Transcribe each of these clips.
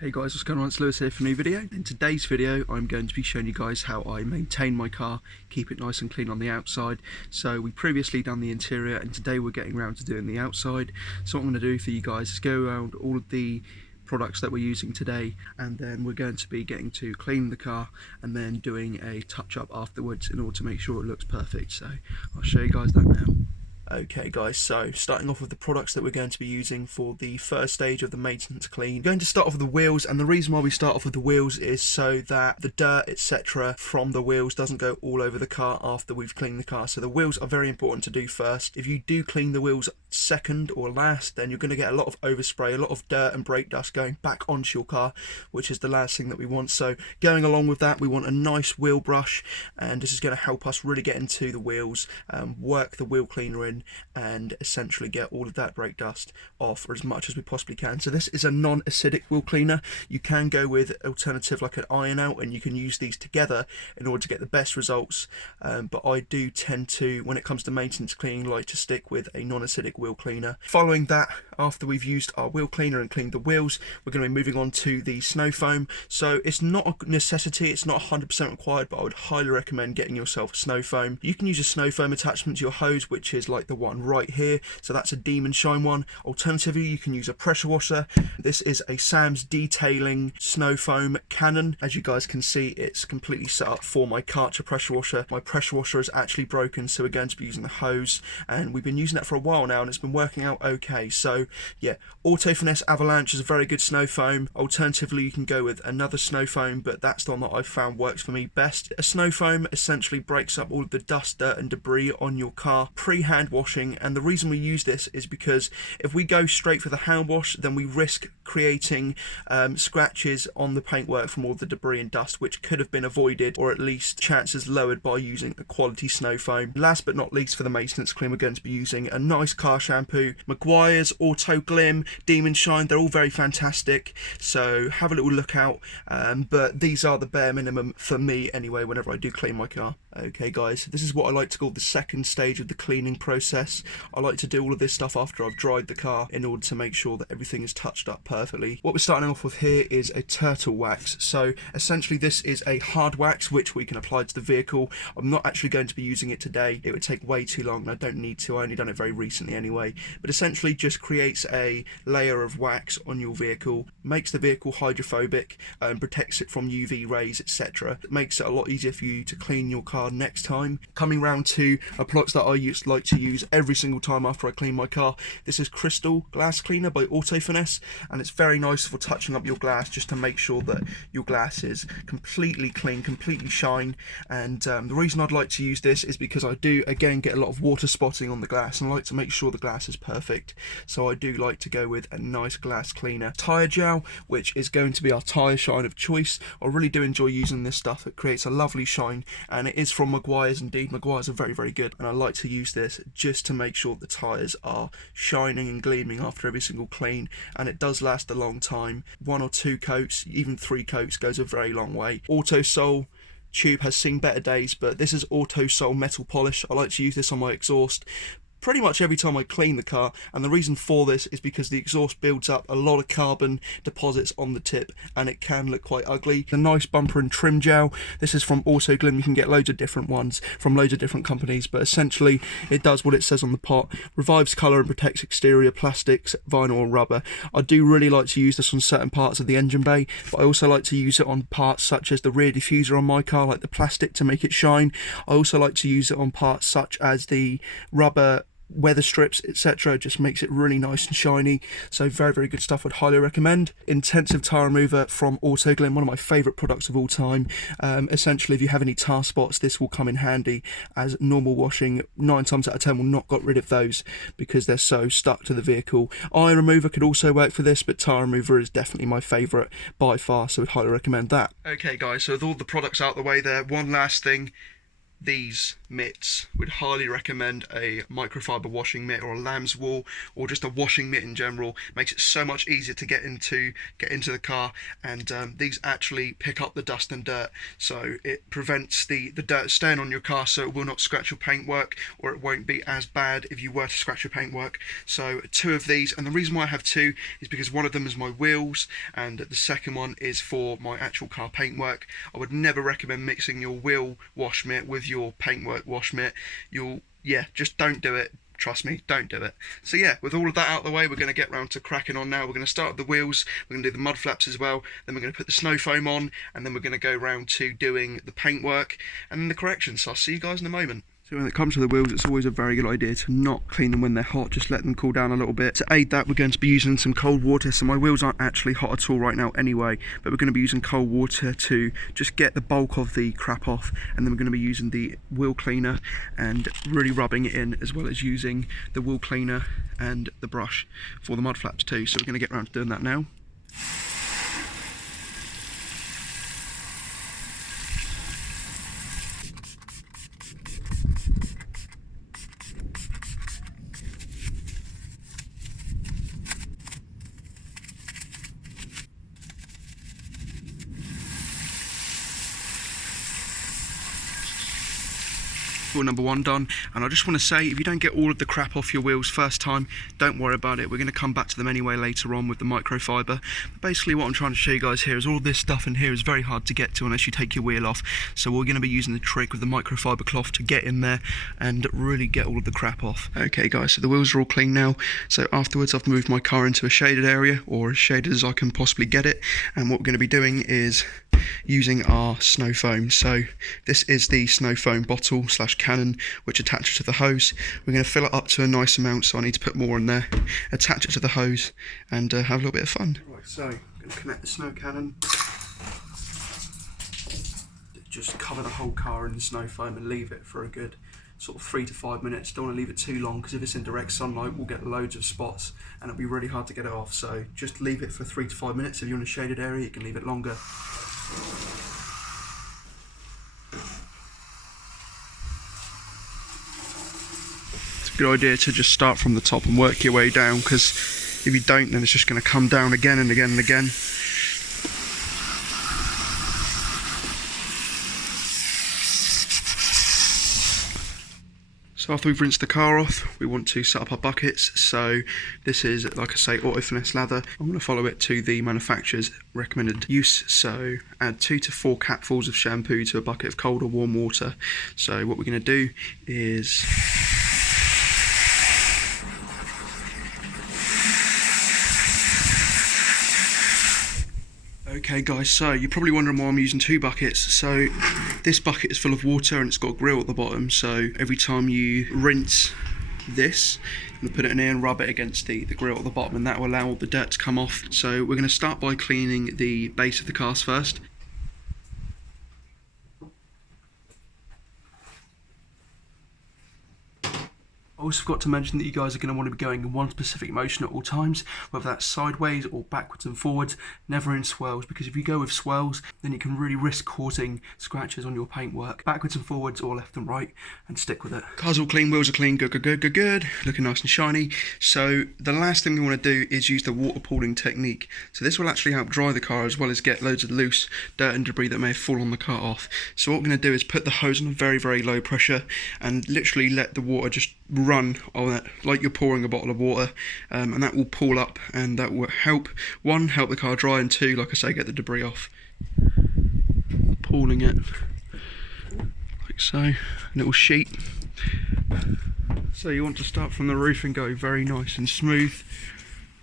Hey guys, what's going on? It's Lewis here for a new video. In today's video I'm going to be showing you guys how I maintain my car, keep it nice and clean on the outside. So we previously done the interior and today we're getting around to doing the outside. So what I'm going to do for you guys is go around all of the products that we're using today, and then we're going to be getting to clean the car and then doing a touch up afterwards in order to make sure it looks perfect. So I'll show you guys that now. Okay guys, so starting off with the products that we're going to be using for the first stage of the maintenance clean. We're going to start off with the wheels, and the reason why we start off with the wheels is so that the dirt etc from the wheels doesn't go all over the car after we've cleaned the car. So the wheels are very important to do first. If you do clean the wheels second or last, then you're going to get a lot of overspray, a lot of dirt and brake dust going back onto your car, which is the last thing that we want. So going along with that, we want a nice wheel brush, and this is going to help us really get into the wheels, work the wheel cleaner in, and essentially get all of that brake dust off as much as we possibly can. So this is a non-acidic wheel cleaner. You can go with alternative like an iron out, and you can use these together in order to get the best results, but I do tend to, when it comes to maintenance cleaning, like to stick with a non-acidic wheel cleaner. Following that, after we've used our wheel cleaner and cleaned the wheels, we're going to be moving on to the snow foam. So it's not a necessity, it's not 100% required, but I would highly recommend getting yourself a snow foam. You can use a snow foam attachment to your hose, which is like the one right here, so that's a Demon Shine one. Alternatively, you can use a pressure washer. This is a Sam's Detailing snow foam cannon. As you guys can see, it's completely set up for my Karcher pressure washer. My pressure washer is actually broken, so we're going to be using the hose, and we've been using that for a while now and it's been working out okay. So yeah, Auto Finesse Avalanche is a very good snow foam. Alternatively, you can go with another snow foam, but that's the one that I've found works for me best. A snow foam essentially breaks up all of the dust, dirt and debris on your car pre-hand washing, and the reason we use this is because if we go straight for the hand wash, then we risk creating scratches on the paintwork from all the debris and dust, which could have been avoided, or at least chances lowered, by using a quality snow foam. Last but not least, for the maintenance clean, we're going to be using a nice car shampoo. Meguiar's, Auto Glim, Demon Shine, they're all very fantastic, so have a little look out, but these are the bare minimum for me anyway whenever I do clean my car. Okay guys, this is what I like to call the second stage of the cleaning process. I like to do all of this stuff after I've dried the car in order to make sure that everything is touched up perfectly. What we're starting off with here is a turtle wax. So essentially this is a hard wax which we can apply to the vehicle. I'm not actually going to be using it today, it would take way too long and I don't need to. I only done it very recently anyway, but essentially just creates a layer of wax on your vehicle, makes the vehicle hydrophobic and protects it from UV rays etc. It makes it a lot easier for you to clean your car next time. Coming round to a product that I like to use every single time after I clean my car, this is Crystal Glass Cleaner by Auto Finesse, and it's very nice for touching up your glass just to make sure that your glass is completely clean, completely shine. And the reason I'd like to use this is because I do again get a lot of water spotting on the glass and I like to make sure the glass is perfect, so I do like to go with a nice glass cleaner. Tyre gel, which is going to be our tyre shine of choice. I really do enjoy using this stuff, it creates a lovely shine, and it is from Meguiar's. Indeed, Meguiar's are very good, and I like to use this just to make sure the tyres are shining and gleaming after every single clean, and it does last a long time. 1 or 2 coats, even 3 coats goes a very long way. Auto Sol tube has seen better days, but this is Auto Sol metal polish. I like to use this on my exhaust pretty much every time I clean the car, and the reason for this is because the exhaust builds up a lot of carbon deposits on the tip and it can look quite ugly. The nice bumper and trim gel, this is from Auto Glim. You can get loads of different ones from loads of different companies, but essentially it does what it says on the pot, revives colour and protects exterior plastics, vinyl and rubber. I do really like to use this on certain parts of the engine bay, but I also like to use it on parts such as the rear diffuser on my car, like the plastic, to make it shine. I also like to use it on parts such as the rubber weather strips etc. Just makes it really nice and shiny, so very good stuff. I'd highly recommend. Intensive tire remover from Auto Glim, one of my favourite products of all time. Essentially if you have any tar spots, this will come in handy, as normal washing 9 times out of 10 will not get rid of those because they're so stuck to the vehicle. Eye remover could also work for this, but tire remover is definitely my favourite by far, so I'd highly recommend that. Okay guys, so with all the products out the way there, one last thing. these mitts, would highly recommend a microfiber washing mitt or a lamb's wool or just a washing mitt in general. Makes it so much easier to get into the car, and these actually pick up the dust and dirt, so it prevents the dirt staying on your car, so it will not scratch your paintwork, or it won't be as bad if you were to scratch your paintwork. So 2 of these, and the reason why I have 2 is because one of them is my wheels and the second one is for my actual car paintwork. I would never recommend mixing your wheel wash mitt with your paintwork wash mitt. Just don't do it. Trust me, don't do it. So yeah, with all of that out of the way, we're going to get round to cracking on now. We're going to start with the wheels, we're going to do the mud flaps as well, then we're going to put the snow foam on, and then we're going to go round to doing the paintwork and then the corrections. So I'll see you guys in a moment. So when it comes to the wheels, it's always a very good idea to not clean them when they're hot, just let them cool down a little bit. To aid that, we're going to be using some cold water. So my wheels aren't actually hot at all right now anyway, but we're going to be using cold water to just get the bulk of the crap off, and then we're going to be using the wheel cleaner and really rubbing it in, as well as using the wheel cleaner and the brush for the mud flaps too. So we're going to get around to doing that now. Wheel number 1 done, and I just want to say, if you don't get all of the crap off your wheels first time, don't worry about it. We're going to come back to them anyway later on with the microfiber. But basically what I'm trying to show you guys here is all this stuff in here is very hard to get to unless you take your wheel off, so we're going to be using the trick with the microfiber cloth to get in there and really get all of the crap off. Okay guys, so the wheels are all clean now, so afterwards I've moved my car into a shaded area, or as shaded as I can possibly get it, and what we're going to be doing is using our snow foam. So this is the snow foam bottle / cannon which attaches to the hose. We're going to fill it up to a nice amount, so I need to put more in there, attach it to the hose, and have a little bit of fun. Right, so I'm going to connect the snow cannon, just cover the whole car in the snow foam and leave it for a good sort of 3 to 5 minutes. Don't want to leave it too long, because if it's in direct sunlight we'll get loads of spots and it'll be really hard to get it off. So just leave it for 3 to 5 minutes. If you're in a shaded area you can leave it longer. It's a good idea to just start from the top and work your way down, because if you don't, then it's just going to come down again and again and again. So after we've rinsed the car off, we want to set up our buckets. So this is, like I say, auto finesse lather. I'm going to follow it to the manufacturer's recommended use. So add 2 to 4 capfuls of shampoo to a bucket of cold or warm water. So what we're going to do is okay guys, so you're probably wondering why I'm using 2 buckets. So this bucket is full of water and it's got a grill at the bottom, so every time you rinse this, you put it in here and rub it against the grill at the bottom, and that will allow all the dirt to come off. So we're going to start by cleaning the base of the cars first. I also forgot to mention that you guys are going to want to be going in one specific motion at all times, whether that's sideways or backwards and forwards, never in swirls, because if you go with swirls then you can really risk causing scratches on your paintwork. Backwards and forwards or left and right, and stick with it. Car's all clean, wheels are clean, good, looking nice and shiny. So the last thing we want to do is use the water pooling technique. So this will actually help dry the car as well as get loads of loose dirt and debris that may have fallen on the car off. So what we're going to do is put the hose on a very, very low pressure and literally let the water just run on it like you're pouring a bottle of water, and that will pool up, and that will help the car dry, and 2, like I say, get the debris off. Pooling it like so, a little sheet. So you want to start from the roof and go very nice and smooth,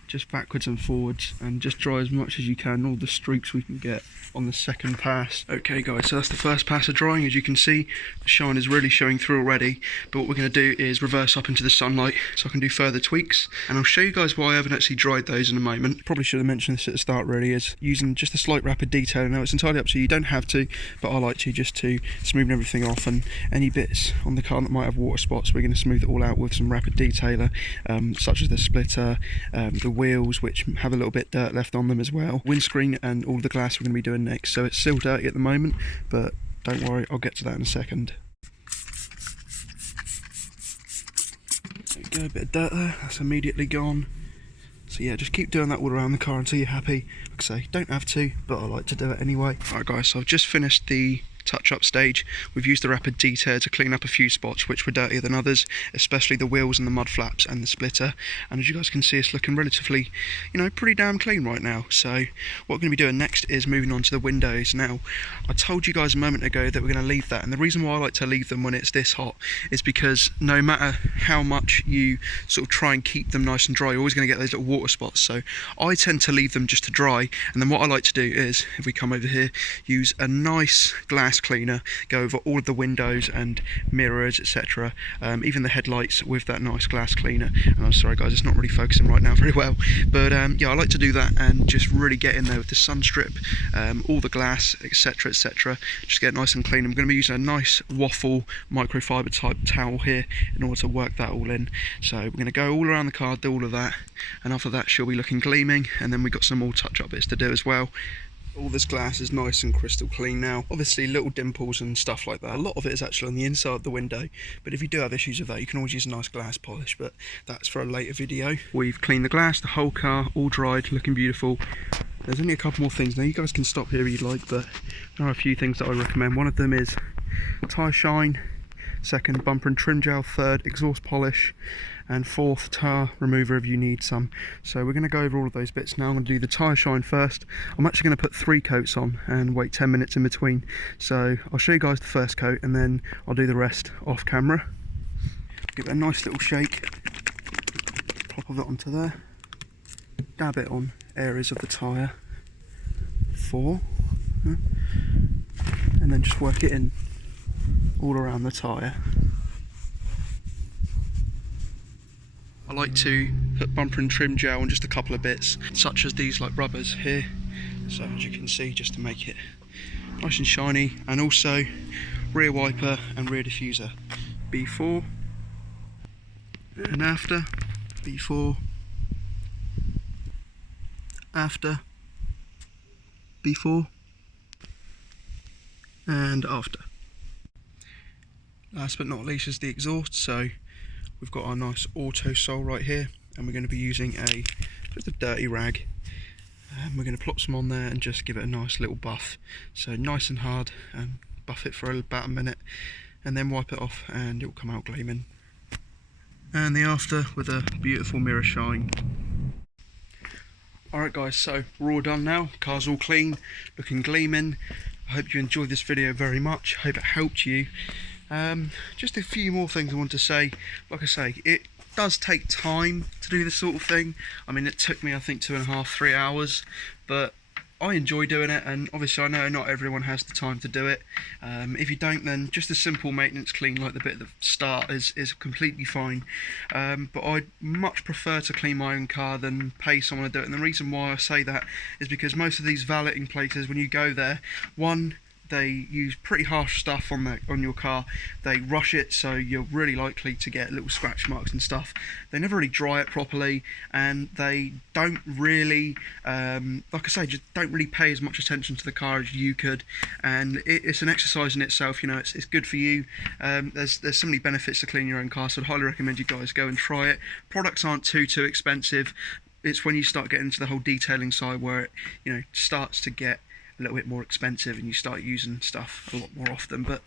just backwards and forwards, and just dry as much as you can, all the streaks we can get on the second pass. Okay guys, so that's the first pass of drying. As you can see, the shine is really showing through already, but what we're going to do is reverse up into the sunlight so I can do further tweaks, and I'll show you guys why I haven't actually dried those in a moment. Probably should have mentioned this at the start, really, is using just a slight rapid detailing. Now it's entirely up to you, you don't have to, but I like to, just to smoothen everything off, and any bits on the car that might have water spots, we're going to smooth it all out with some rapid detailer, such as the splitter, the wheels, which have a little bit dirt left on them as well, windscreen, and all the glass we're going to be doing next. So it's still dirty at the moment, but don't worry, I'll get to that in a second. go, a bit of dirt there, that's immediately gone. So yeah, just keep doing that all around the car until you're happy. Like I say, don't have to, but I like to do it anyway. Alright guys, so I've just finished the touch-up stage. We've used the rapid detail to clean up a few spots which were dirtier than others, especially the wheels and the mud flaps and the splitter. And as you guys can see, it's looking relatively, you know, pretty damn clean right now. So what we're going to be doing next is moving on to the windows. Now, I told you guys a moment ago that we're going to leave that, and the reason why I like to leave them when it's this hot is because no matter how much you sort of try and keep them nice and dry, you're always going to get those little water spots. So I tend to leave them just to dry, and then what I like to do is, if we come over here, use a nice glass cleaner, go over all of the windows and mirrors, etc., even the headlights with that nice glass cleaner. And I'm sorry guys, it's not really focusing right now very well, but yeah, I like to do that and just really get in there with the sun strip, all the glass, etc., etc., just get nice and clean. I'm going to be using a nice waffle microfiber type towel here in order to work that all in. So we're going to go all around the car, do all of that, and after that she'll be looking gleaming, and then we've got some more touch-up bits to do as well. All this glass is nice and crystal clean now. Obviously little dimples and stuff like that. A lot of it is actually on the inside of the window, but if you do have issues with that, you can always use a nice glass polish, but that's for a later video. We've cleaned the glass, the whole car, all dried, looking beautiful. There's only a couple more things. Now you guys can stop here if you'd like, but there are a few things that I recommend. One of them is tyre shine, second bumper and trim gel, third exhaust polish, and fourth tar remover if you need some. So we're going to go over all of those bits now. I'm going to do the tyre shine first. I'm actually going to put 3 coats on and wait 10 minutes in between. So I'll show you guys the first coat and then I'll do the rest off camera. Give it a nice little shake, pop of it onto there, dab it on areas of the tyre, 4, and then just work it in all around the tyre. I like to put bumper and trim gel on just a couple of bits, such as these like rubbers here, so as you can see, just to make it nice and shiny, and also rear wiper and rear diffuser, before and after, before, after, before and after. Last but not least is the exhaust. So we've got our nice auto sole right here, and we're going to be using just a dirty rag, and we're going to plop some on there and just give it a nice little buff. So nice and hard, and buff it for about a minute, and then wipe it off and it will come out gleaming. And the after with a beautiful mirror shine. Alright guys, so we're all done now. Car's all clean, looking gleaming. I hope you enjoyed this video very much. I hope it helped you. Just a few more things I want to say. Like I say, it does take time to do this sort of thing. I mean, it took me I think 2.5 to 3 hours, but I enjoy doing it, and obviously I know not everyone has the time to do it. If you don't, then just a simple maintenance clean like the bit at the start is completely fine. But I'd much prefer to clean my own car than pay someone to do it, and the reason why I say that is because most of these valeting places, when you go there, one, they use pretty harsh stuff on your car. They rush it, so you're really likely to get little scratch marks and stuff. They never really dry it properly, and they don't really, like I say, just don't really pay as much attention to the car as you could. And it's an exercise in itself. You know, it's good for you. There's so many benefits to cleaning your own car, so I'd highly recommend you guys go and try it. Products aren't too expensive. It's when you start getting into the whole detailing side where it, you know, starts to get a little bit more expensive and you start using stuff a lot more often. But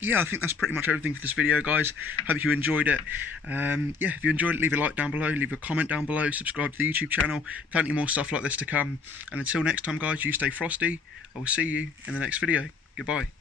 yeah, I think that's pretty much everything for this video, guys. Hope you enjoyed it. Yeah, if you enjoyed it, leave a like down below, leave a comment down below, subscribe to the YouTube channel. Plenty more stuff like this to come. And until next time, guys, you stay frosty. I will see you in the next video. Goodbye.